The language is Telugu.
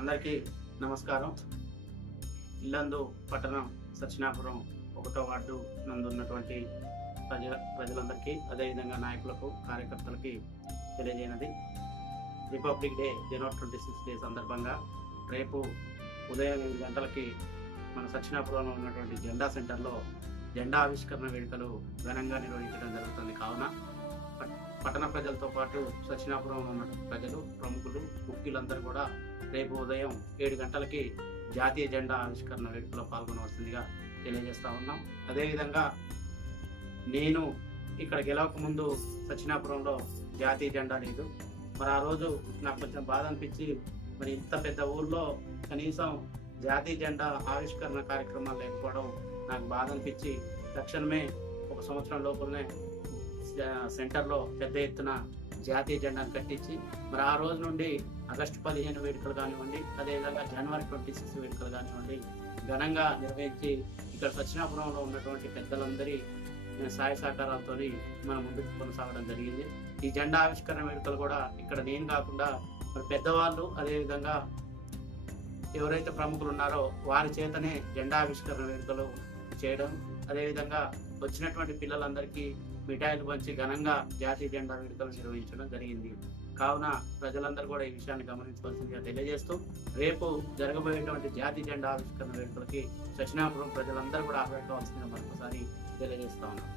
అందరికీ నమస్కారం. ఇల్లందు పట్టణం సత్యనాపురం 1వ వార్డు నందు ఉన్నటువంటి ప్రజలందరికీ, అదేవిధంగా నాయకులకు, కార్యకర్తలకి తెలియజేయనది, రిపబ్లిక్ డే జనవరి 26 డే సందర్భంగా రేపు ఉదయం 8 గంటలకి మన సత్యనాపురంలో ఉన్నటువంటి జెండా సెంటర్లో జెండా ఆవిష్కరణ వేడుకలు ఘనంగా నిర్వహించడం జరుగుతుంది. కావున పట్టణ ప్రజలతో పాటు సత్యనాపురంలో ఉన్న ప్రజలు, ప్రముఖులు, ముఖ్యులందరూ కూడా రేపు ఉదయం 7 గంటలకి జాతీయ జెండా ఆవిష్కరణ వేడుకలో పాల్గొనవలసిందిగా తెలియజేస్తా ఉన్నాం. అదేవిధంగా నేను ఇక్కడ గెలవక ముందు సత్యనాపురంలో జాతీయ జెండా లేదు. మరి ఆ రోజు నాకు కొంచెం బాధ అనిపించి, మరి ఇంత పెద్ద ఊర్లో కనీసం జాతీయ జెండా ఆవిష్కరణ కార్యక్రమాలు లేకపోవడం నాకు బాధ అనిపించి, తక్షణమే 1 సంవత్సరం లోపలనే సెంటర్లో పెద్ద ఎత్తున జాతీయ జెండాను కట్టించి, మరి ఆ రోజు నుండి ఆగస్టు 15 వేడుకలు కానివ్వండి, అదేవిధంగా జనవరి 26 వేడుకలు కానివ్వండి ఘనంగా నిర్వహించి, ఇక్కడ సత్యనాపురంలో ఉన్నటువంటి పెద్దలందరి సహాయ సహకారాలతో మనం ముందుకు కొనసాగడం జరిగింది. ఈ జెండా ఆవిష్కరణ వేడుకలు కూడా ఇక్కడ నేను కాకుండా మరి పెద్దవాళ్ళు, అదేవిధంగా ఎవరైతే ప్రముఖులు ఉన్నారో వారి చేతనే జెండా ఆవిష్కరణ వేడుకలు చేయడం, అదేవిధంగా వచ్చినటువంటి పిల్లలందరికీ మిఠాయిలు పంచి ఘనంగా జాతీయ జెండా వేడుకలు నిర్వహించడం జరిగింది. కావున ప్రజలందరూ కూడా ఈ విషయాన్ని గమనించవలసిందిగా తెలియజేస్తూ, రేపు జరగబోయేటువంటి జాతీయ జెండా ఆవిష్కరణ వేడుకలకి సత్యనాపురం ప్రజలందరూ కూడా హాజరవలసిందిగా మరొకసారి తెలియజేస్తా ఉన్నాం.